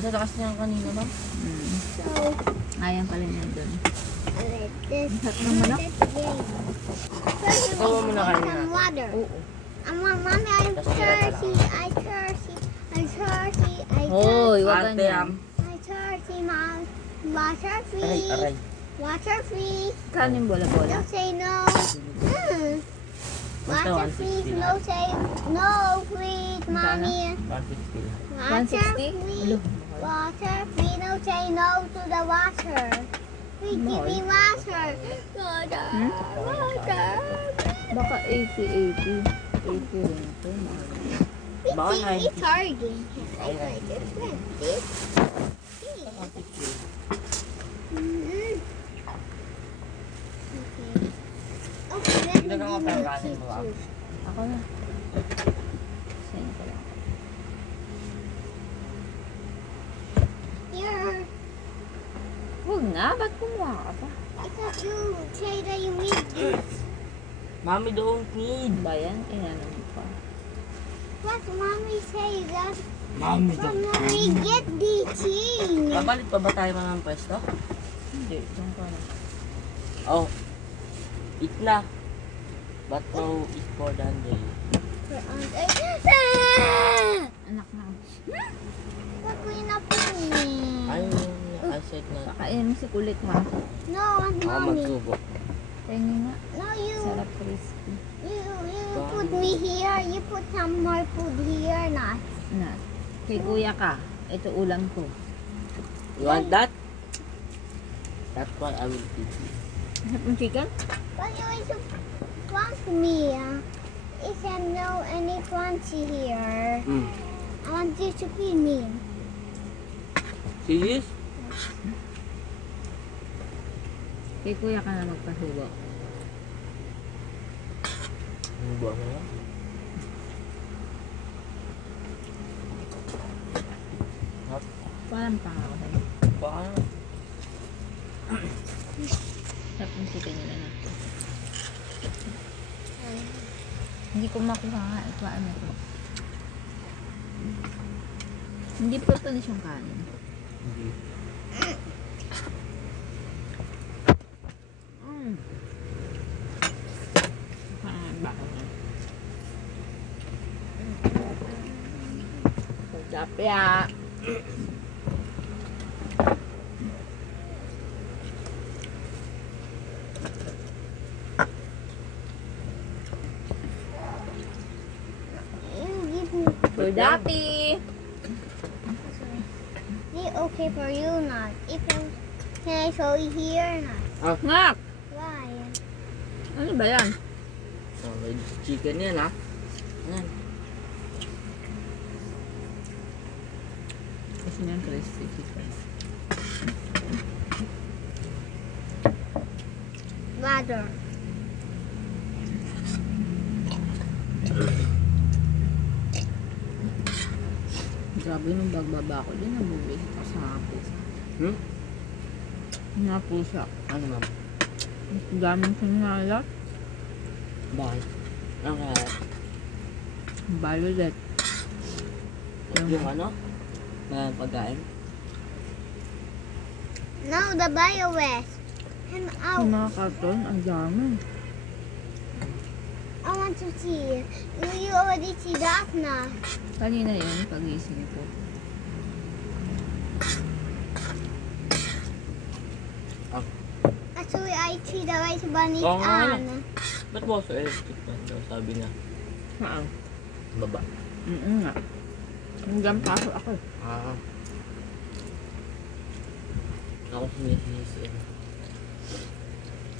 Asa takas niya kanina ba? So, Ayan pala niya doon. like this. Sarap ng manok. First, you Oo, need muna to kayo drink na. some water. Oo. Mommy, I'm Tas tira ka thirsty. lang. I'm thirsty. I'm thirsty. I'm Hoy, thirsty. wag Ate, ganyan. I'm thirsty, Mom. Water Aray, free. aray. Water free. Saan yung bola-bola? Don't say no. Basta Water 160 please. na. No say no, please, Mommy. 160 lang. Water 160? free. Water free. No say no to the water. Please give me water. Water. Water. Baka 80. 80 rin ito. Mahal. Baka It's 90. hard. I like it. This. 160. Mm-hmm. Okay, let me Hindi ka give nga you kanin mo ba? tissue. Ako na. Sa'yo ko lang. Here. Huwag na. Ba't kumuha ka pa? I thought you say that you need this. Mami, don't need. Ba yan? Inano mo pa. What mommy say that? Mami, But don't mommy get the thing. Babalik pa ba tayo mga pwesto? Hindi. Doon ka na. Oh. Eat na. But no eat for the day. Anak na. Gagawin na po niya. Ay, I said na. Kakain mo si kulit ha. No, Ako mommy. magsubo. Tingin nga. No, you Sarap crispy. put me here. You put some more food here, not. Na. Kay kuya ka. Ito ulam ko. You want that? That's what I will eat. Sarap ng chicken? But you also want me. Is there no any crunchy here? I want you to feed me. Serious? Kay kuya ka na magpahubo. Ano ba na? Parang pangalan. Baka na. Sarap ng chicken nila na. Hindi ko makuha nga. Ito ano to. Hindi protanis yung kanin. Hindi. Bakit na? Sarap ya. You give me. For Dappy. Is it okay for you, not? If you, can I show you here, not? Ngak! Why? Ano ba yan? Oh, may chicken yan ha. Yan. Kasi yan crispy chicken. Water. Grabe nung bagbaba ko din. Nabubis ako sa pusa. Hmm? Napusa. Ano ma'am? Daming sinala. Bakit? Ang Violet. yung ano? Na pagkain? No, the BioWest. And Yung out. mga karton, ang dami. I want to see. You already see that now. Kanina yun, pag-ising ko. Actually, I see the rice bunny Oo nga, on. Ba't mo sa electric fan daw? Sabi niya. Saan? Baba. Nga. Hanggang pasok ako. Ah. Ako sinisisi.